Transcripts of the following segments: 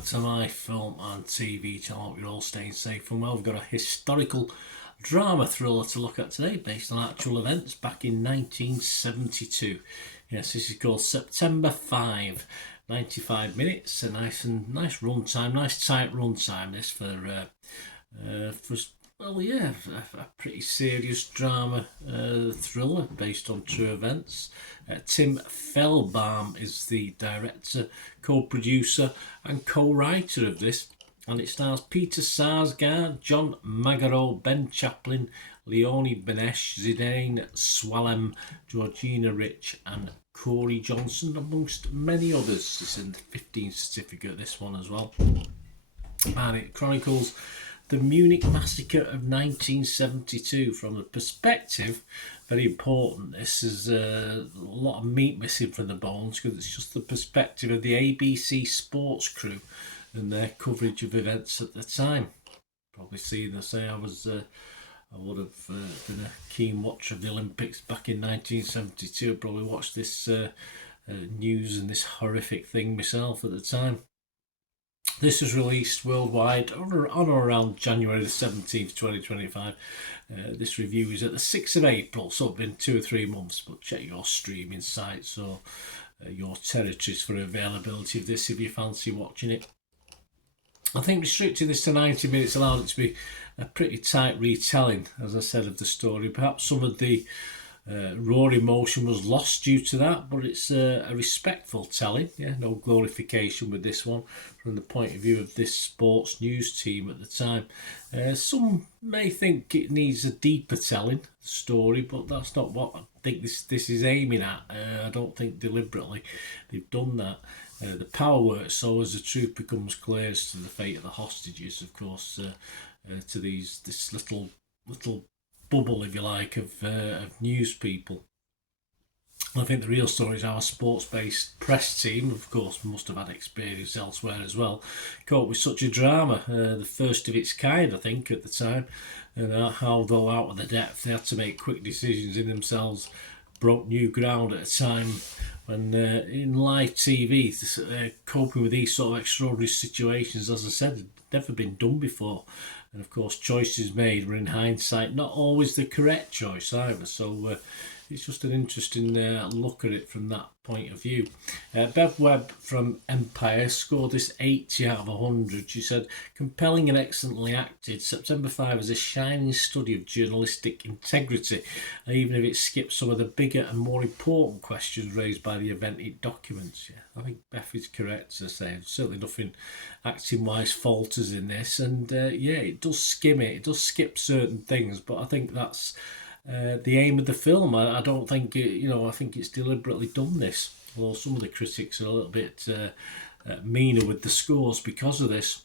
back to my film and TV channel. Hope you're all staying safe and well. We've got a historical drama thriller to look at today based on actual events back in 1972. Yes, this is called September 5. 95 minutes, a nice runtime, nice tight runtime. This for a pretty serious drama thriller based on true events. Tim Fellbaum is the director, co-producer and co-writer of this, and it stars Peter Sarsgaard, John Magaro, Ben Chaplin, Leonie Benesch, Zidane Swalem, Georgina Rich and Corey Johnson, amongst many others. It's in the 15 certificate, this one as well. And it chronicles the Munich massacre of 1972 from the perspective, very important, this is a lot of meat missing from the bones because it's just the perspective of the ABC sports crew and their coverage of events at the time. Probably seen this, I would have been a keen watcher of the Olympics back in 1972. Probably watched this news and this horrific thing myself at the time. This was released worldwide on or around January the 17th, 2025. This review is at the 6th of April, so it's been 2 or 3 months, but check your streaming sites or your territories for availability of this if you fancy watching it. I think restricting this to 90 minutes allowed it to be a pretty tight retelling, as I said, of the story. Perhaps some of the raw emotion was lost due to that, but it's a respectful telling. Yeah, no glorification with this one from the point of view of this sports news team at the time. Some may think it needs a deeper telling story, but that's not what I think this is aiming at. I don't think deliberately they've done that. The power works so as the truth becomes clear as to the fate of the hostages, of course, to this little bubble, if you like, of news people. I think the real story is our sports-based press team, of course, must have had experience elsewhere as well, caught with such a drama, the first of its kind, I think, at the time, and how, though out of the depth, they had to make quick decisions in themselves, broke new ground at a time when in live TV, coping with these sort of extraordinary situations, as I said, had never been done before. And of course, choices made were in hindsight not always the correct choice either. So it's just an interesting look at it from that point of view. Bev Webb from Empire scored this 80 out of 100. She said, compelling and excellently acted. September 5 is a shining study of journalistic integrity, even if it skips some of the bigger and more important questions raised by the event it documents. Yeah, I think Beth is correct to say. Certainly nothing acting-wise falters in this. And it does skim it. It does skip certain things, but I think that's the aim of the film. I don't think I think it's deliberately done this, although some of the critics are a little bit meaner with the scores because of this.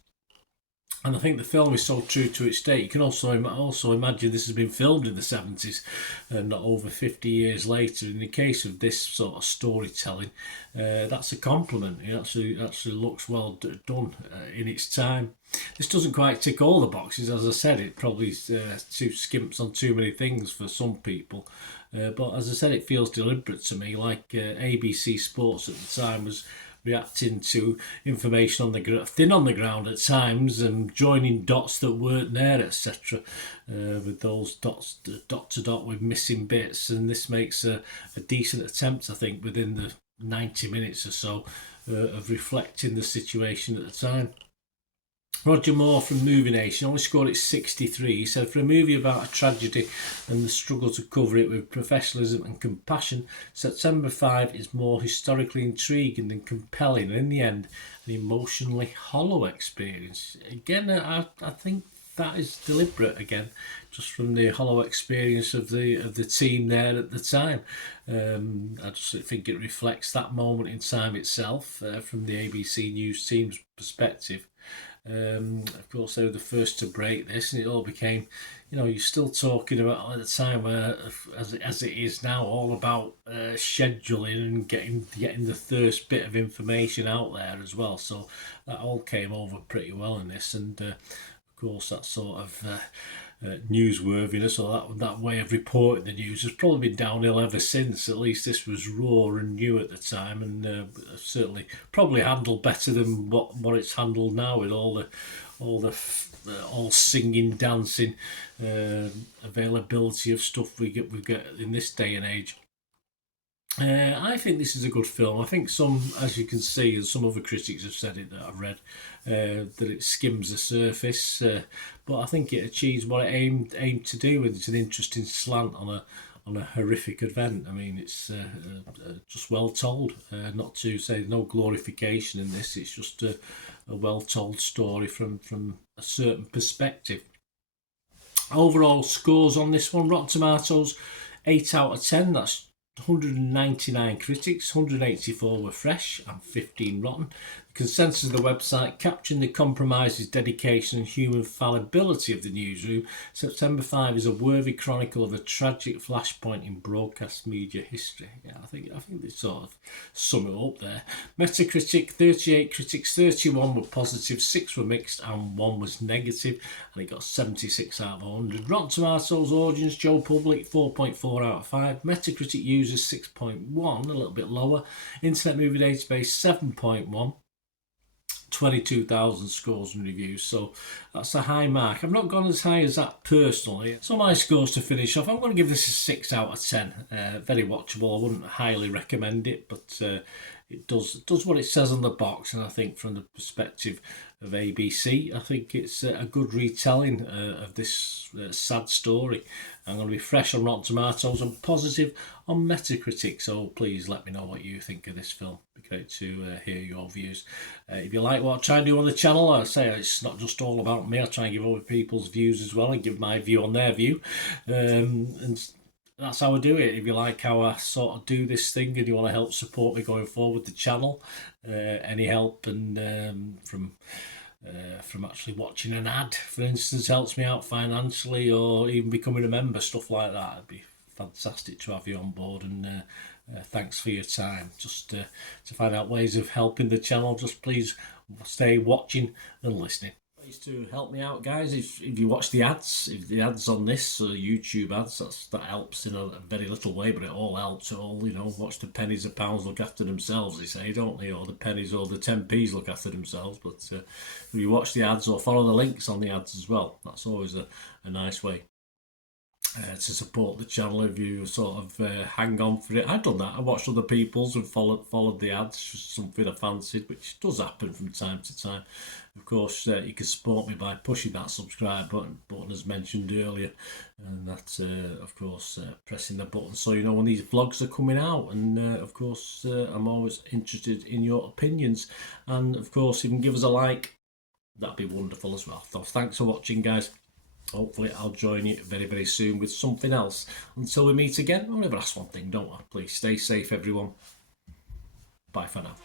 And I think the film is so true to its date. You can also imagine this has been filmed in the 70s and not over 50 years later. In the case of this sort of storytelling, that's a compliment. It actually looks well done in its time. This doesn't quite tick all the boxes. As I said, it probably too skimps on too many things for some people. But as I said, it feels deliberate to me, like ABC Sports at the time was reacting to information on the thin on the ground at times and joining dots that weren't there, etc. With those dots dot to dot with missing bits, and this makes a decent attempt, I think, within the 90 minutes or so of reflecting the situation at the time. Roger Moore from Movie Nation only scored it 63. He said, for a movie about a tragedy and the struggle to cover it with professionalism and compassion, September 5 is more historically intriguing than compelling, and in the end, an emotionally hollow experience. Again, I think that is deliberate again, just from the hollow experience of the team there at the time. I just think it reflects that moment in time itself from the ABC News team's perspective. Of course, they were the first to break this, and it all became, you're still talking about at the time where, as it is now, all about scheduling and getting the first bit of information out there as well. So that all came over pretty well in this, and of Of course, that sort of newsworthiness, or that way of reporting the news, has probably been downhill ever since. At least this was raw and new at the time, and certainly probably handled better than what it's handled now, with all singing, dancing, availability of stuff we get in this day and age. I think this is a good film. I think as you can see, and some other critics have said it that I've read, that it skims the surface, but I think it achieves what it aimed to do. It's an interesting slant on a horrific event. I mean, it's just well told. Not to say no glorification in this. It's just a well told story from a certain perspective. Overall scores on this one: Rotten Tomatoes, 8 out of 10. That's 199 critics, 184 were fresh and 15 rotten. The consensus of the website: capturing the compromises, dedication and human fallibility of the newsroom, September 5 is a worthy chronicle of a tragic flashpoint in broadcast media history. Yeah, I think they sort of sum it up there. Metacritic: 38 critics, 31 were positive, 6 were mixed and 1 was negative, and it got 76 out of 100. Rotten Tomatoes audience: Joe Public, 4.4 out of 5. Metacritic users, 6.1, a little bit lower. Internet Movie Database, 7.1. 22,000 scores and reviews, so that's a high mark. I've not gone as high as that personally. So my scores to finish off: I'm going to give this a 6 out of 10. Very watchable. I wouldn't highly recommend it, but it does what it says on the box, and I think from the perspective of ABC, I think it's a good retelling of this sad story. I'm going to be fresh on Rotten Tomatoes and positive on Metacritic, so please let me know what you think of this film. It'd be great to hear your views. If you like what I try and do on the channel, I say it's not just all about me. I try and give other people's views as well and give my view on their view. And that's how I do it. If you like how I sort of do this thing and you want to help support me going forward with the channel, any help and from actually watching an ad, for instance, helps me out financially, or even becoming a member, stuff like that. It'd be fantastic to have you on board, and thanks for your time. Just to find out ways of helping the channel, just please stay watching and listening. Ways to help me out, guys: if you watch the ads, if the ads on this YouTube ads, that helps in a very little way, but it all helps. It all, watch the pennies and pounds look after themselves, they say, don't they? Or the pennies or the 10p's look after themselves. But if you watch the ads or follow the links on the ads as well, that's always a nice way to support the channel. If you sort of hang on for it, I've done that. I watched other people's and followed the ads, just something I fancied, which does happen from time to time. Of course, you can support me by pushing that subscribe button as mentioned earlier, and that's of course pressing the button so you know when these vlogs are coming out. And of course, I'm always interested in your opinions, and of course, if you can give us a like, that'd be wonderful as well. So thanks for watching, guys. Hopefully I'll join you very, very soon with something else. Until we meet again, I'll never ask one thing, don't I? Please stay safe, everyone. Bye for now.